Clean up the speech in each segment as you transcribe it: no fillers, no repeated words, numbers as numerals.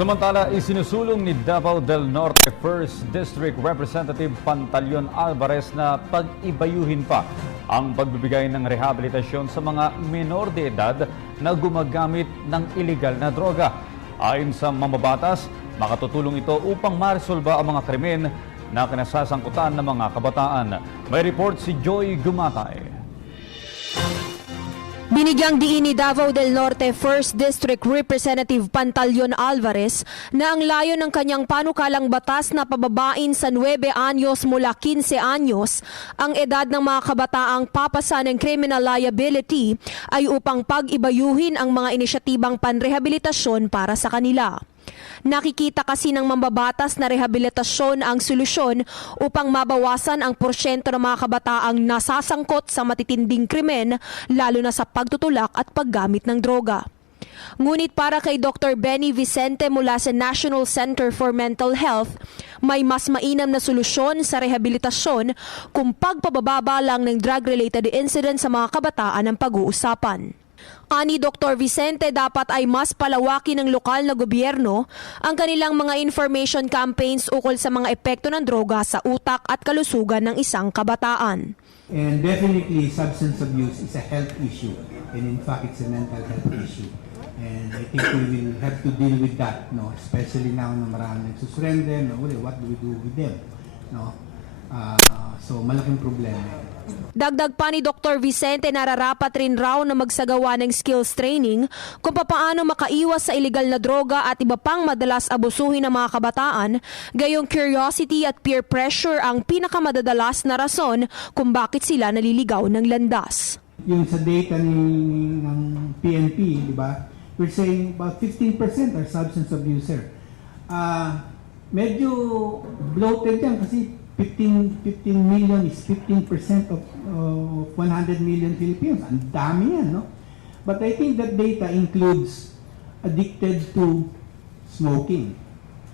Samantala, isinusulong ni Davao del Norte 1st District Representative Pantaleon Alvarez na pag-ibayuhin pa ang pagbibigay ng rehabilitasyon sa mga menor de edad na gumagamit ng illegal na droga. Ayon sa mambabatas, makatutulong ito upang maresolba ang mga krimen na kinasasangkutan ng mga kabataan. May report si Joy Gumatay. Binigyang diin ni Davao del Norte 1st District Representative Pantaleon Alvarez na ang layo ng kanyang panukalang batas na pababain sa 9 anyos mula 15 anyos ang edad ng mga kabataang papasa ng criminal liability ay upang pag-ibayuhin ang mga inisyatibang panrehabilitasyon para sa kanila. Nakikita kasi ng mambabatas na rehabilitasyon ang solusyon upang mabawasan ang porsyento ng mga kabataang nasasangkot sa matitinding krimen, lalo na sa pagtutulak at paggamit ng droga. Ngunit para kay Dr. Benny Vicente mula sa National Center for Mental Health, may mas mainam na solusyon sa rehabilitasyon kung pagpababa lang ng drug-related incidents sa mga kabataan ang pag-uusapan. Ani Dr. Vicente, dapat ay mas palawakin ng lokal na gobyerno ang kanilang mga information campaigns ukol sa mga epekto ng droga sa utak at kalusugan ng isang kabataan. And definitely substance abuse is a health issue, and in fact it's a mental health issue. And I think we will have to deal with that, no? Especially now na maraming nagsusurrender, no? What do we do with them? No? So malaking problema. Dagdag pa ni Dr. Vicente, nararapat rin raw na magsagawa ng skills training kung papaano makaiwas sa illegal na droga at iba pang madalas abusuhin ng mga kabataan, gayong curiosity at peer pressure ang pinakamadadalas na rason kung bakit sila naliligaw ng landas. Yung sa data ng PNP, di ba? We're saying about 15% are substance abuser. Medyo bloated yan kasi 15 million is 15% of 100 million Filipinos. Ang dami yan, no? But I think that data includes addicted to smoking,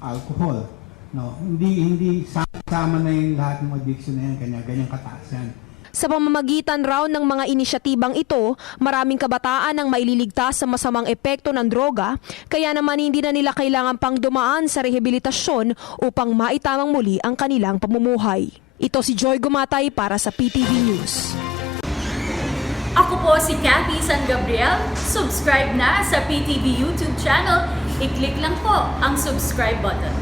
alcohol, no? Hindi sama na yung lahat ng addiction na yan, kanya-ganyang kataas yan. Sa pamamagitan raw ng mga inisyatibang ito, maraming kabataan ang maililigtas sa masamang epekto ng droga, kaya naman hindi na nila kailangan pang dumaan sa rehabilitasyon upang maitamang muli ang kanilang pamumuhay. Ito si Joy Gumatay para sa PTV News. Ako po si Cathy San Gabriel. Subscribe na sa PTV YouTube channel. I-click lang po ang subscribe button.